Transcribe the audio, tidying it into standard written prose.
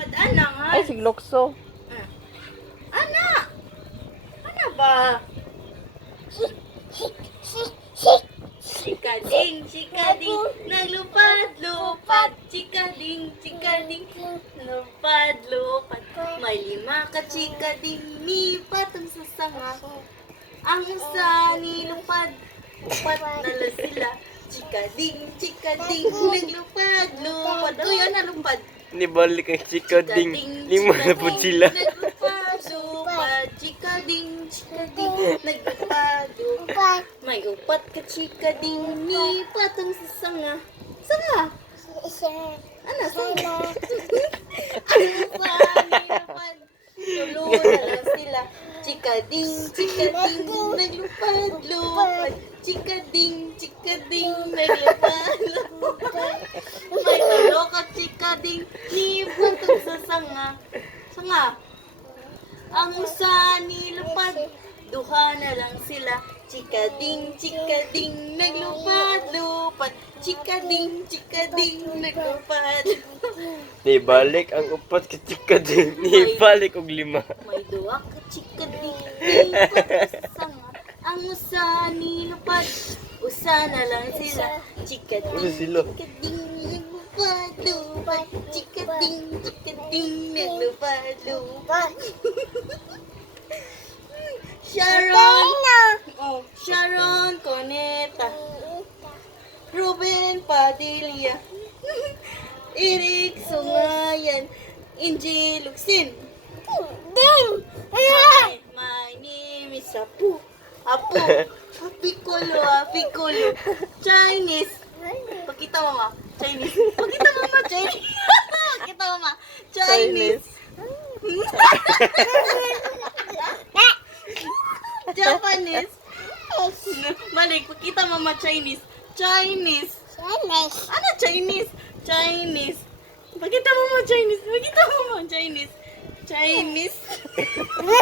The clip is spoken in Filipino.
Ana nga. Ay, siglokso. Ana! Ana ba? Chikading, chikading, naglupad-lupad. Chikading, chikading, lupad-lupad. May 5 ka chikading, ni patong sa sanga. Ang isa nilupad, upat na sila. Chikading, chikading, naglupad-lupad. Uy, ano lupad? Nibalik ang chikading. Lima na po sila. Naglupad-lupad, chikading, chikading, naglupad-lupad. May 4 ka chikading, ni patong sa sanga. Sanga? Ano, sanga? Ang isa nilupad, tulo na lang sila. Chikading, chikading, naglupad-lupad. Chikading, chikading, naglupad-lupad. May 3 ka chikading, ni patong sa sanga. Sanga? Ang usa nilupad, 2 na lang sila. Chikading, chikading, naglupad-lupad. Chikading, chikading, naglupad. Nibalik ang 4 ka chikading. Nibalik og 5. May 2 ka chikading, ni patong sa sanga. Ang usa nilupad, usa na lang sila. Chikading, Ano sila? chikading, naglupad-lupad. Chikading, chikading, naglupad-lupad. Sharon! Oh, Sharon Coneta. Ruben Padilla. Eric Sungayan. Angie Luxin. My name is Apu. Apu. Apikulo, Apikulo. Chinese. Pakita mama. Chinese. Pakita mama. Chinese. Pakita mama. Chinese. Japanese. Balik. Pakita mama. Chinese. Chinese. Ano Chinese? Chinese. Pakita mama. Chinese. Pakita mama. Chinese. Chinese.